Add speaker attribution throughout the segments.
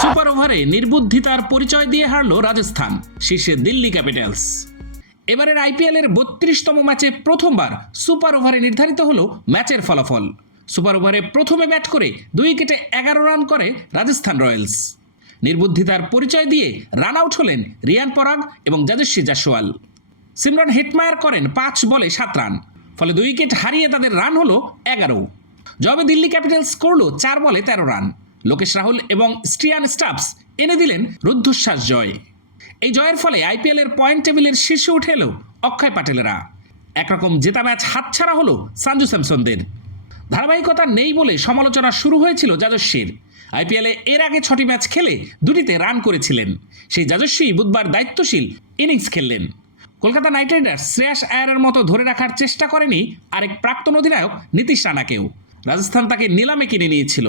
Speaker 1: Super ওভারে নির্বুদ্ধিতার পরিচয় দিয়ে হারল রাজস্থান, শীর্ষে দিল্লি ক্যাপিটালস। এবারের আইপিএল এর বত্রিশতম ম্যাচে প্রথমবার সুপার ওভারে নির্ধারিত হল ম্যাচের ফলাফল। সুপার ওভারে প্রথমে ব্যাট করে দুই উইকেটে এগারো রান করে রাজস্থান রয়্যালস। নির্বুদ্ধিতার পরিচয় দিয়ে রান আউট হলেন রিয়ান পরাগ এবং জাজস্বী জাসওয়াল। সিমরন হিটমায়ার করেন পাঁচ বলে সাত রান, ফলে দুই উইকেট হারিয়ে তাদের রান হলো এগারো। জবে দিল্লি ক্যাপিটালস করল চার বলে তেরো রান। লোকেশ রাহুল এবং স্ট্রিয়ান স্টাফস এনে দিলেন রুদ্ধশ্বাস জয়। এই জয়ের ফলে আইপিএল এর পয়েন্ট টেবিলের শীর্ষে উঠে এলো অক্ষয় পাটেলেরা। একরকম জেতা ম্যাচ হাতছাড়া হলো সঞ্জু স্যামসনদের। ধারাবাহিকতা নেই বলে সমালোচনা শুরু হয়েছিল যাজস্বীর। আইপিএলে এর আগে ছটি ম্যাচ খেলে দুটিতে রান করেছিলেন। সেই যাজস্বী বুধবার দায়িত্বশীল ইনিংস খেললেন। কলকাতা নাইট রাইডার্স শ্রেয়াস আয়ারের মতো ধরে রাখার চেষ্টা করেনি আরেক প্রাক্তন অধিনায়ক নীতিশ রানাকেও। রাজস্থান তাকে নিলামে কিনে নিয়েছিল।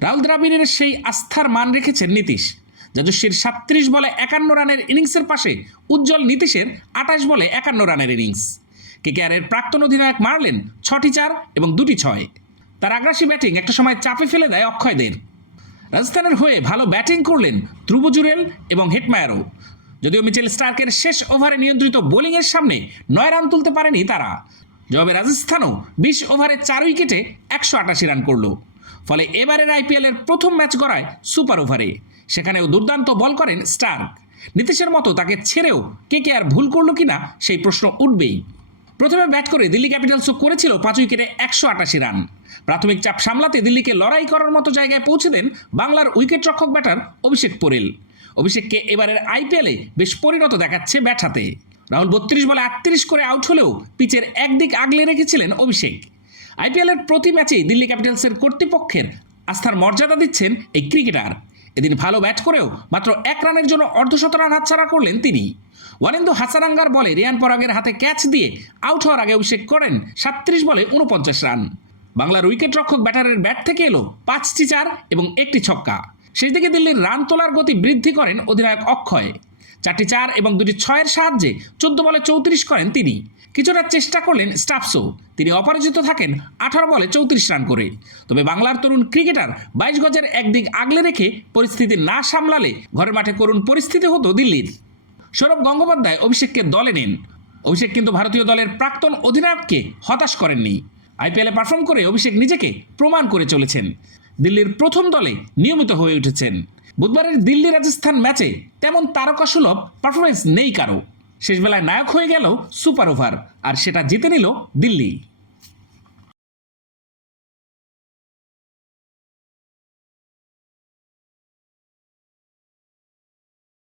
Speaker 1: রাহুল দ্রাবিড়ের সেই আস্থার মান রেখেছেন নীতিশ। যজস্বীর সাত্রিশ বলে একান্ন রানের ইনিংসের পাশে উজ্জ্বল নীতিশের আঠাশ বলে একান্ন রানের ইনিংস। কেকেআরের প্রাক্তন অধিনায়ক মারলেন ছটি চার এবং দুটি ছয়। তার আগ্রাসী ব্যাটিং একটা সময় চাপে ফেলে দেয় অক্ষয়দের। রাজস্থানের হয়ে ভালো ব্যাটিং করলেন ধ্রুব জুরেল এবং হিটমায়ারও। যদিও মিচেল স্টার্কের শেষ ওভারে নিয়ন্ত্রিত বোলিংয়ের সামনে নয় রান তুলতে পারেনি তারা। জবাবে রাজস্থানও বিশ ওভারে চার উইকেটে একশো আটাশি রান করল। ফলে এবারের আইপিএলের প্রথম ম্যাচ গড়ায় সুপার ওভারে। সেখানেও দুর্দান্ত বল করেন স্টার্ক। নীতিশের মতো তাকে ছেড়েও কে কে আর ভুল করল কিনা সেই প্রশ্ন উঠবেই। প্রথমে ব্যাট করে দিল্লি ক্যাপিটালসও করেছিল পাঁচ উইকেটে একশো আটাশি রান। প্রাথমিক চাপ সামলাতে দিল্লিকে লড়াই করার মতো জায়গায় পৌঁছে দেন বাংলার উইকেট রক্ষক ব্যাটার অভিষেক পোরেল। অভিষেককে এবারের আইপিএলে বেশ পরিণত দেখাচ্ছে ব্যাট হাতে। রাহুল বত্রিশ বলে আটত্রিশ করে আউট হলেও পিচের একদিক আগলে রেখেছিলেন অভিষেক। আইপিএলের প্রতি ম্যাচেই দিল্লি ক্যাপিটালসের কর্তৃপক্ষের আস্থার মর্যাদা দিচ্ছেন এই ক্রিকেটার। এদিন ভালো ব্যাট করেও মাত্র এক রানের জন্য অর্ধশত রান হাতছাড়া করলেন তিনি। ওয়ারেন্দু হাসারাঙ্গার বলে রিয়ান পরাগের হাতে ক্যাচ দিয়ে আউট হওয়ার আগে অভিষেক করেন সাত্রিশ বলে উনপঞ্চাশ রান। বাংলার উইকেট রক্ষক ব্যাটারের ব্যাট থেকে এলো পাঁচটি চার এবং একটি ছক্কা। শেষ দিকে দিল্লির রান তোলার গতি বৃদ্ধি করেন অধিনায়ক অক্ষয়। চারটি চার এবং দুটি ছয়ের সাহায্যে চোদ্দ বলে চৌত্রিশ করেন তিনি। কিছুটা চেষ্টা করলেন স্টাফসো তিনি অপরাজিত থাকেন আঠারো বলে চৌত্রিশ রান করে। তবে বাংলার তরুণ ক্রিকেটার বাইশ গজের একদিক আগলে রেখে পরিস্থিতি না সামলালে ঘরের মাঠে করুণ পরিস্থিতি হতো দিল্লির। সৌরভ গঙ্গোপাধ্যায় অভিষেককে দলে নেন। অভিষেক কিন্তু ভারতীয় দলের প্রাক্তন অধিনায়ককে হতাশ করেননি। আইপিএলে পারফর্ম করে অভিষেক নিজেকে প্রমাণ করে চলেছেন। দিল্লির প্রথম দলে নিয়মিত হয়ে উঠেছেন। বুধবারের দিল্লি রাজস্থান ম্যাচে তেমন তারকাসুলভ পারফরমেন্স নেই কারও। শেষবেলায় নায়ক হয়ে গেল সুপার ওভার, আর সেটা জিতে নিল দিল্লি।